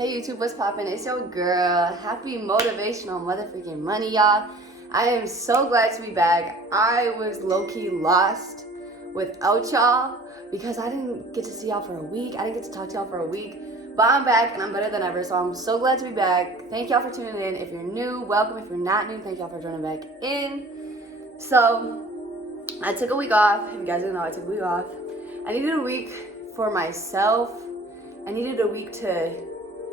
Hey YouTube, what's poppin'? It's your girl. Happy motivational motherfucking Monday, y'all. I am so glad to be back. I was low-key lost without y'all because I didn't get to see y'all for a week. I didn't get to talk to y'all for a week. But I'm back and I'm better than ever, so I'm so glad to be back. Thank y'all for tuning in. If you're new, welcome. If you're not new, thank y'all for joining back in. So, I took a week off. If you guys didn't know, I took a week off. I needed a week for myself. I needed a week to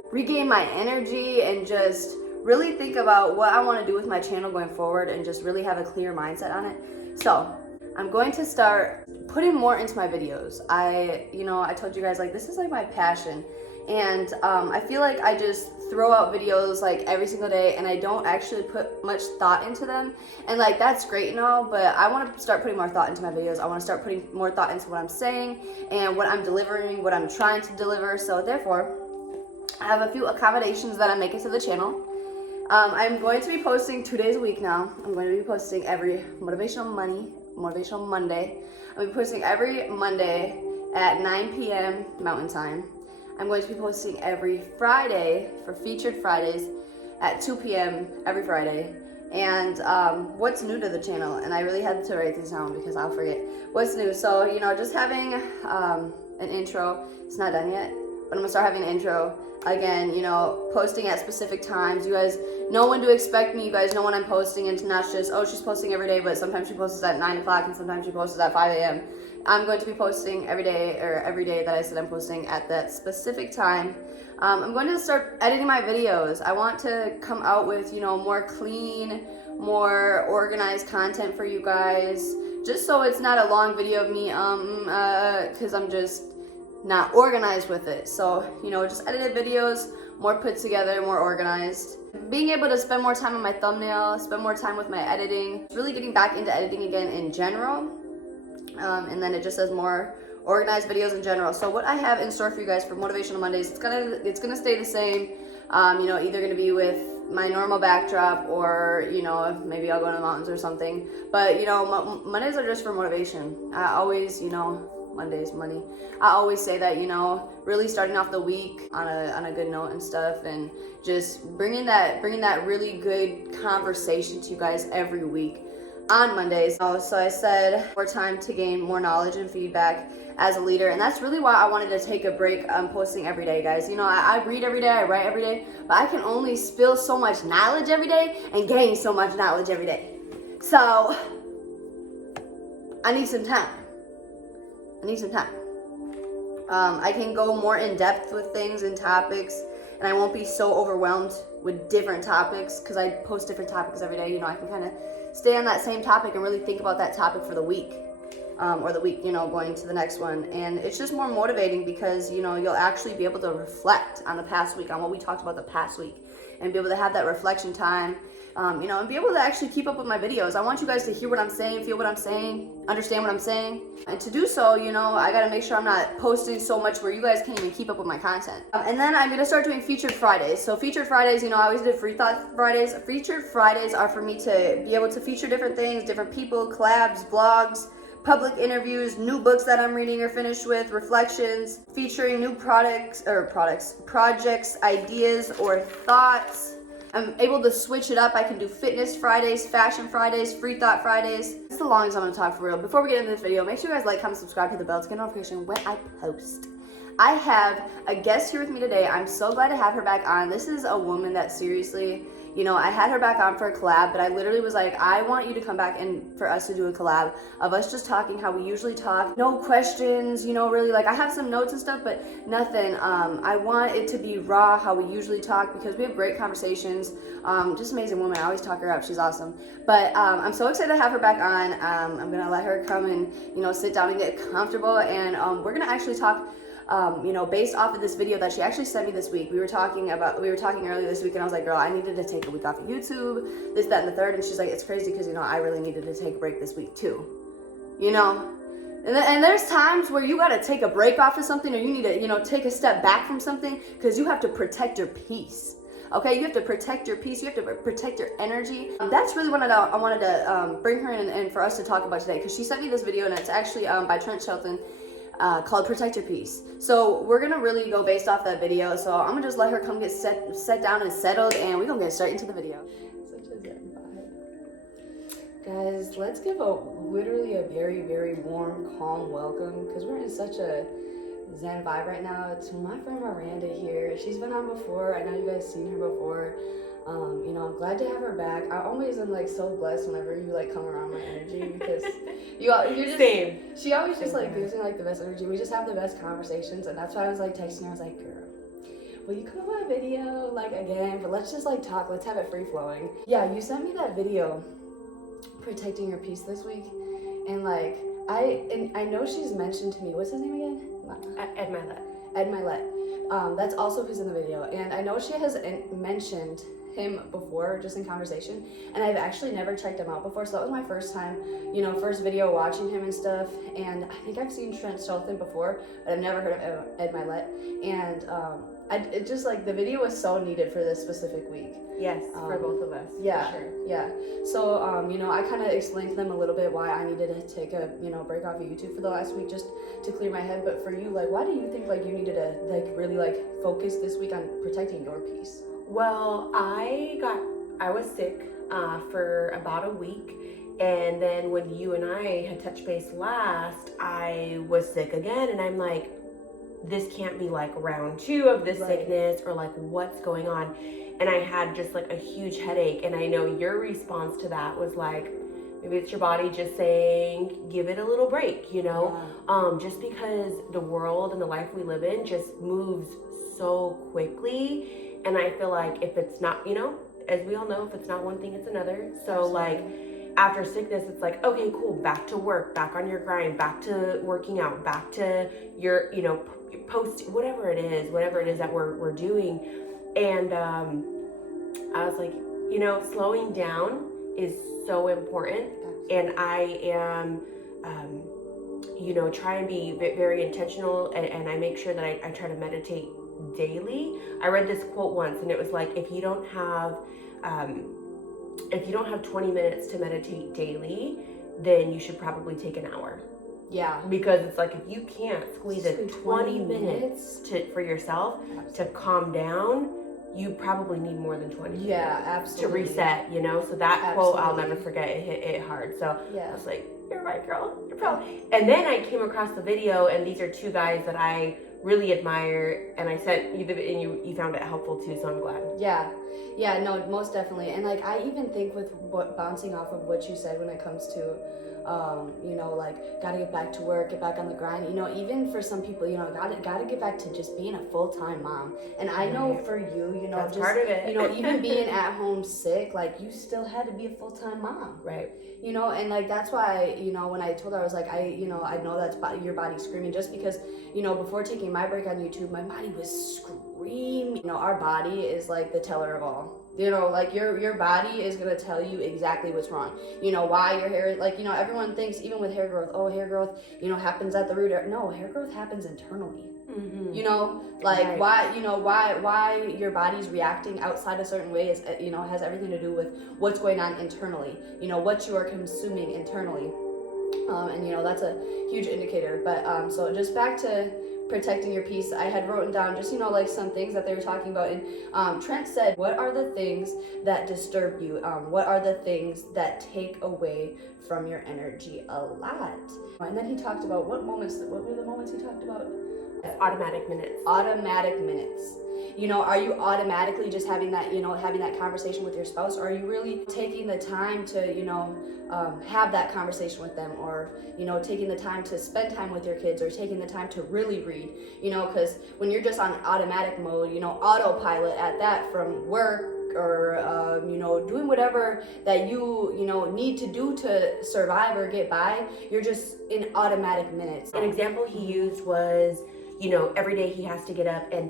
regain my energy and just really think about what I want to do with my channel going forward and just really have a clear mindset on it. So I'm going to start putting more into my videos. I told you guys, like, this is like my passion, and I feel like I just throw out videos like every single day and I don't actually put much thought into them, and like that's great and all, but I want to start putting more thought into my videos. I want to start putting more thought into what I'm saying and what I'm delivering, what I'm trying to deliver. So therefore I have a few accommodations that I'm making to the channel. I'm going to be posting 2 days a week now. I'm going to be posting every Motivational Monday. I'll be posting every Monday at 9 p.m. Mountain Time. I'm going to be posting every Friday for Featured Fridays at 2 p.m. every Friday. And what's new to the channel, and I really had to write this down because I'll forget what's new. So, just having an intro. It's not done yet, but I'm gonna start having an intro. Again, posting at specific times. You guys know when to expect me. You guys know when I'm posting, and not just, oh, she's posting every day, but sometimes she posts at 9 o'clock and sometimes she posts at 5 a.m. I'm going to be posting every day, or every day that I said I'm posting at that specific time. I'm going to start editing my videos. I want to come out with, more clean, more organized content for you guys, just so it's not a long video of me, because I'm just not organized with it. So, just edited videos, more put together, more organized. Being able to spend more time on my thumbnail, spend more time with my editing, really getting back into editing again in general. And then it just says more organized videos in general. So what I have in store for you guys for Motivational Mondays, it's gonna stay the same. Either gonna be with my normal backdrop, or maybe I'll go to the mountains or something. But Mondays are just for motivation. I always, Monday's money. I always say that, really starting off the week on a good note and stuff, and just bringing that really good conversation to you guys every week on Mondays. So I said more time to gain more knowledge and feedback as a leader, and that's really why I wanted to take a break on posting every day, guys. I read every day, I write every day, but I can only spill so much knowledge every day and gain so much knowledge every day. So I need some time. I can go more in depth with things and topics, and I won't be so overwhelmed with different topics because I post different topics every day. I can kind of stay on that same topic and really think about that topic for the week, or the week, going to the next one. And it's just more motivating because, you'll actually be able to reflect on the past week, on what we talked about the past week, and be able to have that reflection time, and be able to actually keep up with my videos. I want you guys to hear what I'm saying, feel what I'm saying, understand what I'm saying. And to do so, I gotta make sure I'm not posting so much where you guys can't even keep up with my content. And then I'm gonna start doing Featured Fridays. So Featured Fridays, I always did Free Thought Fridays. Featured Fridays are for me to be able to feature different things, different people, collabs, vlogs, public interviews, new books that I'm reading or finished with, reflections, featuring new projects, ideas, or thoughts. I'm able to switch it up. I can do Fitness Fridays, Fashion Fridays, Free Thought Fridays. That's the longest I'm gonna talk for real. Before we get into this video, make sure you guys like, comment, subscribe, hit the bell to get notification when I post. I have a guest here with me today. I'm so glad to have her back on. This is a woman that seriously, I had her back on for a collab, but I literally was like, I want you to come back and for us to do a collab of us just talking how we usually talk. No questions, really, like I have some notes and stuff, but nothing. I want it to be raw, how we usually talk, because we have great conversations. Just amazing woman. I always talk her up. She's awesome. But I'm so excited to have her back on. I'm going to let her come and, sit down and get comfortable. And we're going to actually talk based off of this video that she actually sent me this week. We were talking earlier this week, and I was like, girl, I needed to take a week off of YouTube, this, that, and the third. And she's like, it's crazy because, I really needed to take a break this week too, And there's times where you got to take a break off of something, or you need to, take a step back from something, because you have to protect your peace. Okay, you have to protect your peace. You have to protect your energy. That's really what I wanted to bring her in and for us to talk about today, because she sent me this video, and it's actually by Trent, Shelton. called Protect Your Peace. So we're gonna really go based off that video. So I'm gonna just let her come get set down and settled, and we're gonna get straight into the video. Such a zen vibe. Guys, let's give literally a very, very warm, calm welcome, because we're in such a zen vibe right now, to my friend Miranda here. She's been on before. I know you guys seen her before. You know, I'm glad to have her back. I always am like so blessed whenever you like come around my energy, because you're just same. She always just like gives me like the best energy. We just have the best conversations, and that's why I was like texting her. I was like, girl, will you come on my video like again? But let's just like talk. Let's have it free flowing. Yeah, you sent me that video, Protecting Your Peace, this week, and like I know she's mentioned to me. What's his name again? Ed Milet. Ed Milet. That's also who's in the video, and I know she has mentioned him before, just in conversation, and I've actually never checked him out before, so that was my first time, you know, first video watching him and stuff. And I think I've seen Trent Shelton before, but I've never heard of Ed Milet. And it just like the video was so needed for this specific week. Yes, for both of us. Yeah, for sure. Yeah. So you know, I kind of explained to them a little bit why I needed to take a break off of YouTube for the last week, just to clear my head. But for you, like, why do you think like you needed to like really like focus this week on protecting your peace? Well, I was sick for about a week, and then when you and I had touched base last, I was sick again, and I'm like, this can't be like round 2 of this sickness, or like what's going on. And I had just like a huge headache, and I know your response to that was like, maybe it's your body just saying, give it a little break, you know? Yeah. Just because the world and the life we live in just moves so quickly. And I feel like if it's not, you know, as we all know, if it's not one thing, it's another. So absolutely. Like after sickness, it's like, okay, cool, back to work, back on your grind, back to working out, back to your, you know, post, whatever it is that we're doing. And I was like, you know, slowing down is so important. And I am, you know, try and be very intentional, and I make sure that I try to meditate daily. I read this quote once, and it was like, if you don't have 20 minutes to meditate daily, then you should probably take an hour. Yeah. Because it's like, if you can't squeeze a 20 minutes for yourself to calm down, you probably need more than 20 minutes. Yeah, absolutely. To reset, you know? So that quote, I'll never forget. It hit hard. So yeah. I was like, you're right, girl. You're probably. And then I came across the video, and these are 2 guys that I really admire, and I sent you the, and you found it helpful too, so I'm glad. Yeah, no, most definitely. And like, I even think with bouncing off of what you said when it comes to you know, like, gotta get back to work, get back on the grind, you know, even for some people, you know, gotta get back to just being a full-time mom. And I know for you, you know, that's just part of it. You know, even being at home sick, like, you still had to be a full-time mom, right? You know, and like, that's why, you know, when I told her, I was like, I know that's your body screaming, just because, you know, before taking my break on YouTube, my body was screaming. You know, our body is like the teller of all. You know, like your body is going to tell you exactly what's wrong. You know, why your hair, like, you know, everyone thinks, even with hair growth, oh, hair growth, you know, happens at the root. No, hair growth happens internally. Mm-hmm. You know, like, right. why your body's reacting outside a certain way is, you know, has everything to do with what's going on internally. You know, what you are consuming internally. And, you know, that's a huge indicator. But so just back to protecting your peace, I had written down just, you know, like some things that they were talking about. And Trent said, what are the things that disturb you? What are the things that take away from your energy a lot? And then he talked about what were the moments he talked about? Automatic minutes. Automatic minutes. You know, are you automatically just having that, you know, having that conversation with your spouse? Or are you really taking the time to, you know, have that conversation with them? Or, you know, taking the time to spend time with your kids, or taking the time to really read, you know, because when you're just on automatic mode, you know, autopilot at that from work, or you know, doing whatever that you know need to do to survive or get by, you're just in automatic minutes. An example he used was, you know, every day he has to get up and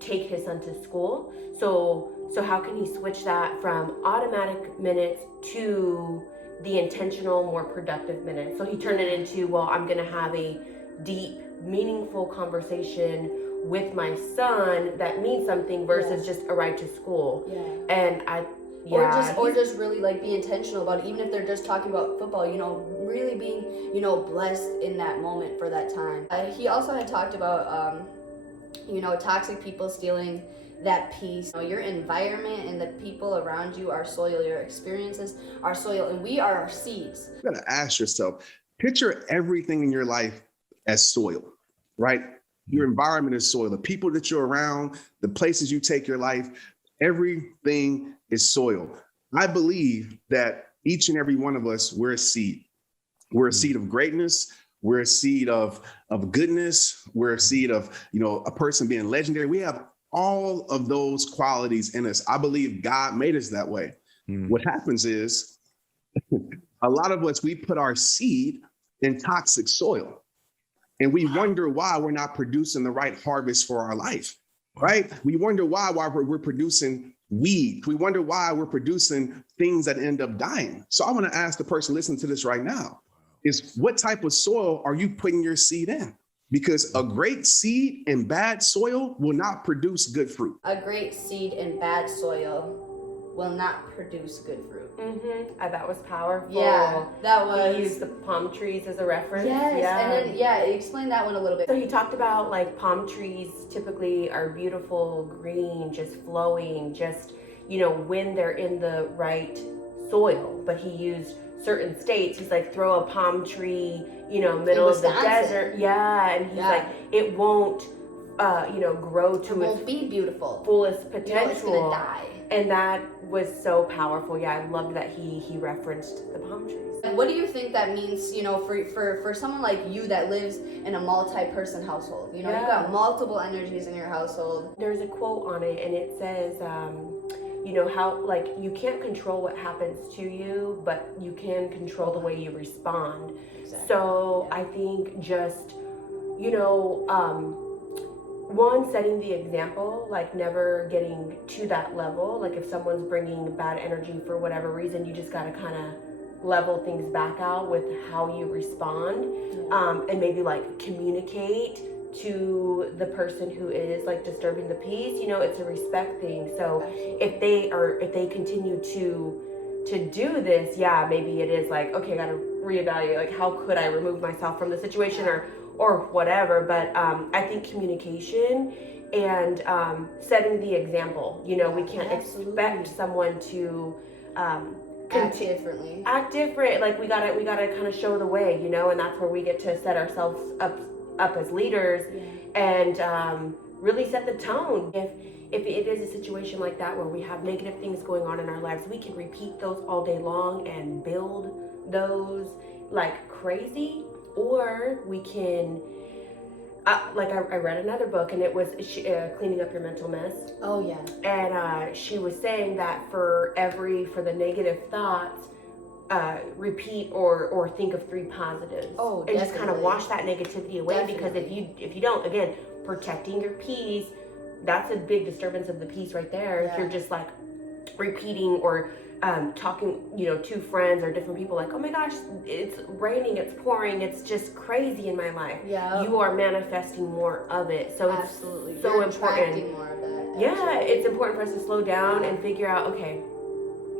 take his son to school. So how can he switch that from automatic minutes to the intentional, more productive minutes? So he turned it into, well, I'm going to have a deep, meaningful conversation with my son that means something versus just a ride to school. And or just really like be intentional about it. Even if they're just talking about football, you know, really being, blessed in that moment for that time. He also had talked about, toxic people stealing that peace. Your environment and the people around you are soil. Your experiences are soil, and we are our seeds. You gotta ask yourself, picture everything in your life as soil, right? Your environment is soil. The people that you're around, the places you take your life, everything is soil. I believe that each and every one of us, we're a seed. We're a seed of greatness. We're a seed of goodness. We're a seed of, a person being legendary. We have all of those qualities in us. I believe God made us that way. What happens is a lot of us, we put our seed in toxic soil, and we wonder why we're not producing the right harvest for our life, right? We wonder why we're producing weeds. We wonder why we're producing things that end up dying. So I want to ask the person listening to this right now, is what type of soil are you putting your seed in? Because a great seed in bad soil will not produce good fruit. A great seed in bad soil will not produce good fruit. That was powerful. Yeah, that was. He used the palm trees as a reference. Yes, yeah. And then, explain that one a little bit. So he talked about like palm trees typically are beautiful, green, just flowing, just, when they're in the right soil. But he used certain states. He's like, throw a palm tree, middle of the desert. Yeah, and he's like, it won't, grow to it won't be beautiful. Fullest potential. It's gonna die. And that was so powerful. Yeah, I loved that he referenced the palm trees. And what do you think that means, for someone like you that lives in a multi-person household? You've got multiple energies in your household. There's a quote on it, and it says, how, like, you can't control what happens to you, but you can control the way you respond. Exactly. So I think just, one, setting the example, like never getting to that level. Like if someone's bringing bad energy for whatever reason, you just got to kind of level things back out with how you respond, and maybe like communicate to the person who is like disturbing the peace. It's a respect thing. So if they continue to do this, maybe it is like, okay, I got to reevaluate, like how could I remove myself from the situation or whatever. But I think communication and setting the example. We can't expect someone to act differently. Act different. Like we gotta kind of show the way, and that's where we get to set ourselves up as leaders and really set the tone. If it is a situation like that where we have negative things going on in our lives, we can repeat those all day long and build those like crazy. Or we can, like I read another book, and it was Cleaning Up Your Mental Mess. Oh yeah. And she was saying that for the negative thoughts, repeat or think of 3 positives. Oh, and definitely. just kind of wash that negativity away. Definitely. Because if you don't, again, protecting your peace, that's a big disturbance of the peace right there. If you're just like repeating or talking, to friends or different people, like, oh my gosh, it's raining, it's pouring, it's just crazy in my life. Yeah. You are manifesting more of it. So absolutely. It's so you're important. More of that. Yeah, it's important for us to slow down and figure out, okay,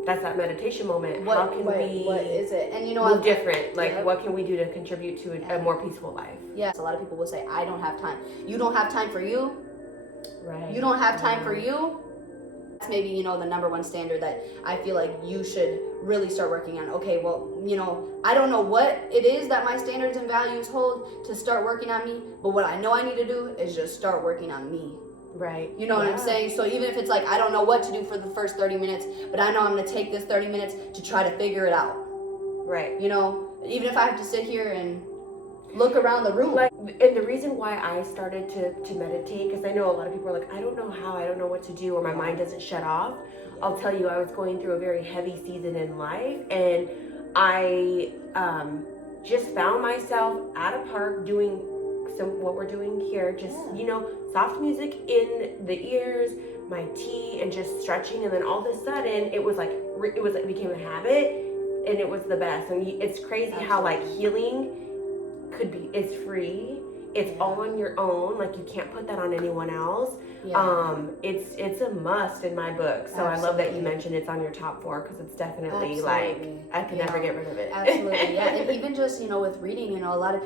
that's that meditation moment. How can what is it? And move different? Like, what can we do to contribute to a more peaceful life? Yes. A lot of people will say, I don't have time. You don't have time for you? Right. You don't have time for you? That's maybe, the number one standard that I feel like you should really start working on. Okay, well, I don't know what it is that my standards and values hold to start working on me, but what I know I need to do is just start working on me. Right. You know what I'm saying? So even if it's like, I don't know what to do for the first 30 minutes, but I know I'm going to take this 30 minutes to try to figure it out. Right. Even if I have to sit here and look around the room. And the reason why I started to meditate, because I know a lot of people are like, I don't know how, I don't know what to do, or my mind doesn't shut off. I'll tell you, I was going through a very heavy season in life, and I just found myself at a park doing what we're doing here, just soft music in the ears, my tea, and just stretching. And then all of a sudden it became a habit, and it was the best. And it's crazy how like healing it's free, It's all on your own. Like, you can't put that on anyone else. It's a must in my book. So I love that you mentioned it's on your top 4, because it's definitely like, I can never get rid of it. Absolutely, yeah. And even just, with reading, a lot of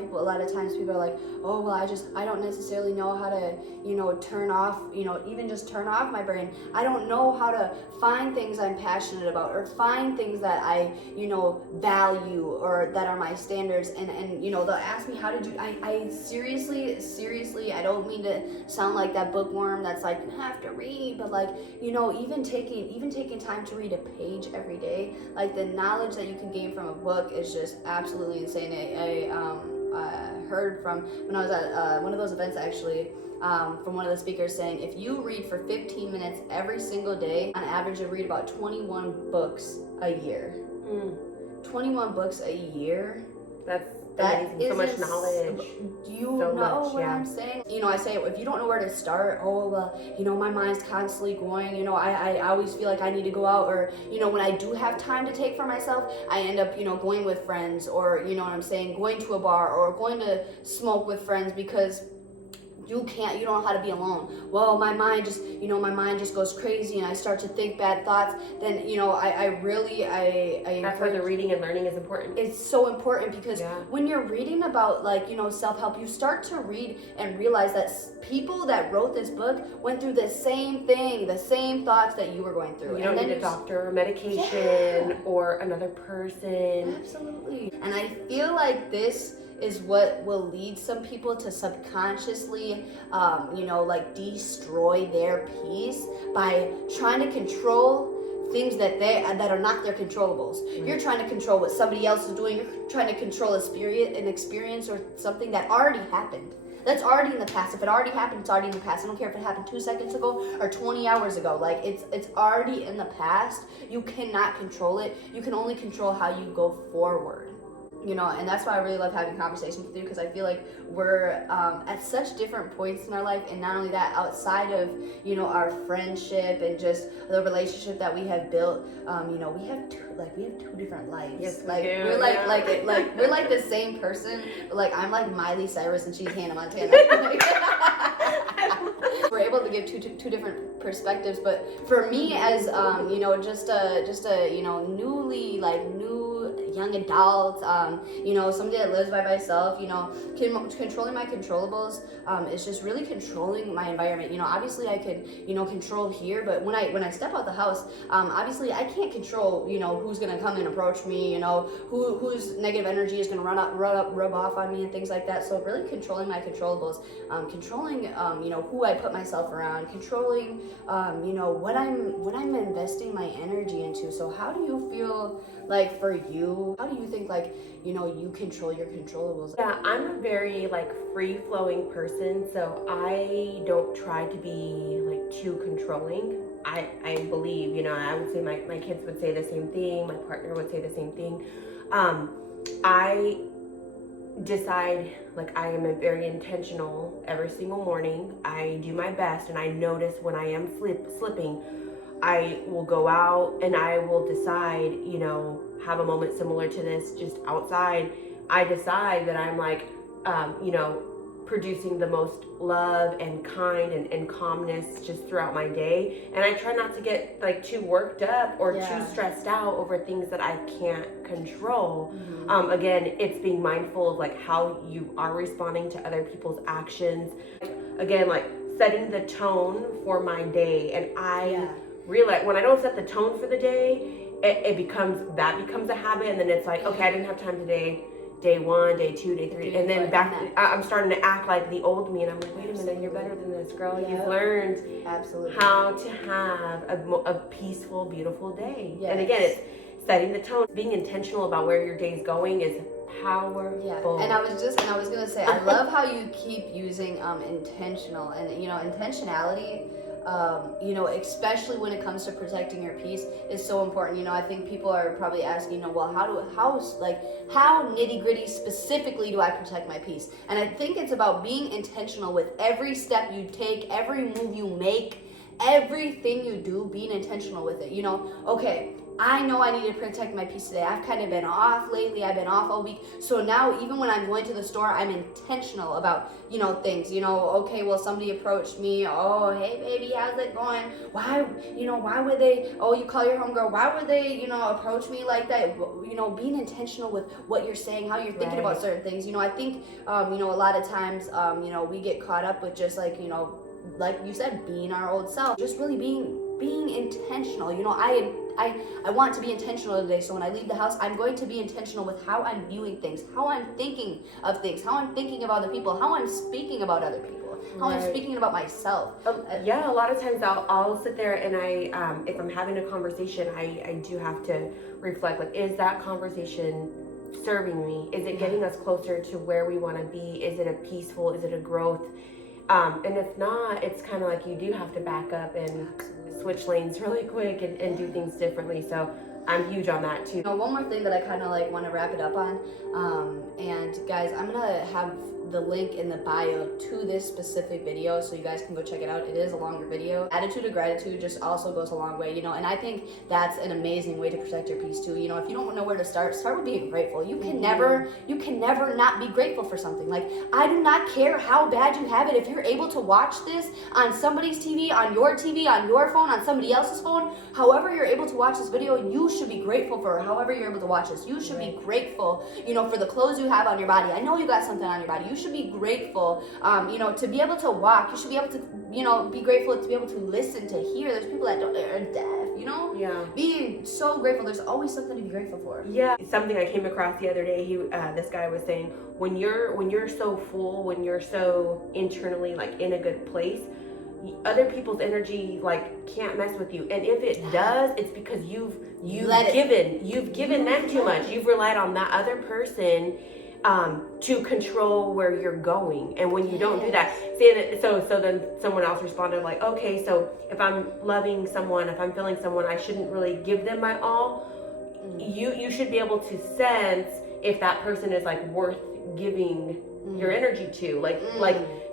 times people are like, oh, well, I don't necessarily know how to, turn off, even just turn off my brain. I don't know how to find things I'm passionate about, or find things that I, value, or that are my standards. And they'll ask me, how did you, I seriously, I don't mean to sound like that bookworm that's like, you have to read, but like, even taking time to read a page every day, like the knowledge that you can gain from a book is just absolutely insane. I heard from, when I was at one of those events actually, from one of the speakers saying, if you read for 15 minutes every single day, on average, you read about 21 books a year. 21 books a year? That is so much knowledge. Do you know what I'm saying? I say, if you don't know where to start, oh, well, my mind's constantly going, I always feel like I need to go out, or, when I do have time to take for myself, I end up, going with friends, or, what I'm saying, going to a bar, or going to smoke with friends, because you don't know how to be alone. Well, my mind just goes crazy, and I start to think bad thoughts. Then, That's why the reading and learning is important. It's so important, because when you're reading about, like, self-help, you start to read and realize that people that wrote this book went through the same thing, the same thoughts that you were going through. You don't need a doctor or medication or another person. Absolutely. And I feel like this is what will lead some people to subconsciously, destroy their peace by trying to control things that are not their controllables. You're trying to control what somebody else is doing. You're trying to control an experience or something that already happened. That's already in the past. If it already happened, it's already in the past. I don't care if it happened 2 seconds ago or 20 hours ago. Like, it's already in the past. You cannot control it. You can only control how you go forward. And that's why I really love having conversations with you, because I feel like we're at such different points in our life, and not only that, outside of our friendship and just the relationship that we have built, we have two different lives. Yes, like we do. We're like the same person, but like I'm like Miley Cyrus and she's Hannah Montana. We're able to give two different perspectives, but for me as just a newly new young adult, somebody that lives by myself, controlling my controllables is just really controlling my environment. Obviously I can control here, but when I step out the house, obviously I can't control who's gonna come and approach me, whose negative energy is gonna rub off on me and things like that. So really controlling my controllables, controlling who I put myself around, controlling what I'm investing my energy into. So how do you feel like for you? How do you think you control your controllables? Yeah, I'm a very free-flowing person, so I don't try to be too controlling. I believe, I would say my kids would say the same thing, my partner would say the same thing. I decide I am very intentional every single morning. I do my best, and I notice when I am slipping. I will go out and I will decide, have a moment similar to this just outside. I decide that I'm producing the most love and kind and calmness just throughout my day. And I try not to get too worked up or too stressed out over things that I can't control. Mm-hmm. Again, it's being mindful of how you are responding to other people's actions. Again, setting the tone for my day. And I realize when I don't set the tone for the day, it becomes a habit, and then it's okay, I didn't have time today. Day 1, day 2, day 3, and then I'm starting to act like the old me, and I'm like, wait a minute, you're better than this, girl. Yep. You've learned how to have a peaceful, beautiful day. Yes. And again, it's setting the tone. Being intentional about where your day's going is powerful. Yeah. And I was gonna say, I love how you keep using intentional, and intentionality. Especially when it comes to protecting your peace is so important. I think people are probably asking, well, how nitty gritty specifically do I protect my peace? And I think it's about being intentional with every step you take, every move you make, everything you do, being intentional with it. You know, okay, I know I need to protect my peace today. I've kind of been off lately. I've been off all week. So now even when I'm going to the store, I'm intentional about, you know, things. You know, okay, well, somebody approached me. Oh, hey, baby, how's it going? Why, you know, why would they, oh, you call your homegirl. Why would they, you know, approach me like that? You know, being intentional with what you're saying, how you're thinking about certain things. You know, I think, you know, a lot of times, you know, we get caught up with just like, you know, like you said, being our old self, just really being intentional. You know, I want to be intentional today. So when I leave the house, I'm going to be intentional with how I'm viewing things, how I'm thinking of things, how I'm thinking about other people, how I'm speaking about other people, how I'm speaking about myself. Yeah, a lot of times I'll sit there and if I'm having a conversation, I do have to reflect, like, is that conversation serving me? Is it getting us closer to where we want to be? Is it a peaceful? Is it a growth? And if not, it's kind of like you do have to back up and switch lanes really quick and do things differently. So I'm huge on that too. You know, one more thing that I kind of like want to wrap it up on, and guys, I'm gonna have the link in the bio to this specific video so you guys can go check it out. It is a longer video. Attitude of gratitude just also goes a long way, you know, and I think that's an amazing way to protect your peace too. You know, if you don't know where to start with being grateful. You can never not be grateful for something. Like, I do not care how bad you have it. If you're able to watch this on somebody's TV, on your phone, on somebody else's phone, however you're able to watch this video, you should be grateful for however you're able to watch this. You should be grateful, you know, for the clothes you have on your body. I know you got something on your body. You should be grateful, you know, to be able to walk. You should be able to, you know, be grateful to be able to listen, to hear. There's people that are deaf, you know? Yeah. Being so grateful. There's always something to be grateful for. Yeah. Something I came across the other day, this guy was saying, when you're so full, when you're so internally like in a good place, other people's energy like can't mess with you. And if it does, it's because you've given them too much. You've relied on that other person to control where you're going. And when you don't do that, so then someone else responded like, okay, so if I'm loving someone, if I'm feeling someone, I shouldn't really give them my all. You should be able to sense if that person is like worth giving your energy to, like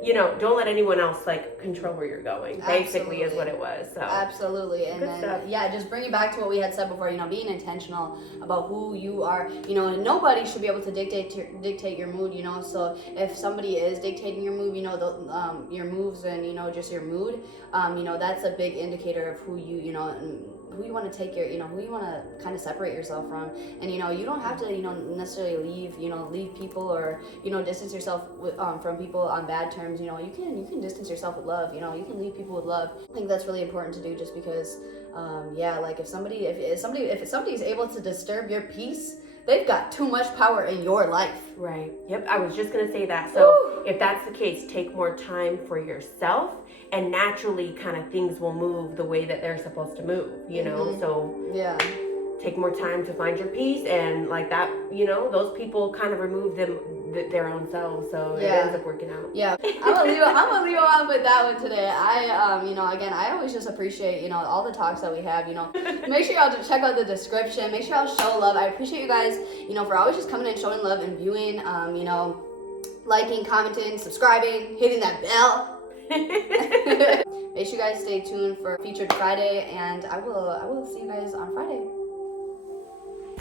you know, don't let anyone else like control where you're going. Basically, is what it was. So absolutely. And then stuff. Yeah, just bring it back to what we had said before. You know, being intentional about who you are. You know, and nobody should be able to dictate your mood. You know, so if somebody is dictating your mood, you know, your moves and, you know, just your mood, you know, that's a big indicator of who you know. And who you want to take your, you know, who you want to kind of separate yourself from. And, you know, you don't have to, you know, necessarily leave people or, you know, distance yourself from people on bad terms. You know, you can distance yourself with love. You know, you can leave people with love. I think that's really important to do, just because, yeah, like if somebody's able to disturb your peace, they've got too much power in your life. Right. Yep. I was just going to say that. So if that's the case, take more time for yourself, and naturally kind of things will move the way that they're supposed to move, you know? So yeah, take more time to find your peace, and like that, you know, those people kind of remove their own selves. So it ends up working out. Yeah. I'm gonna leave it off with that one today. You know, again, I always just appreciate, you know, all the talks that we have, you know. Make sure y'all check out the description. Make sure y'all show love. I appreciate you guys, you know, for always just coming and showing love and viewing, you know, liking, commenting, subscribing, hitting that bell. Make sure you guys stay tuned for Featured Friday, and I will see you guys on Friday.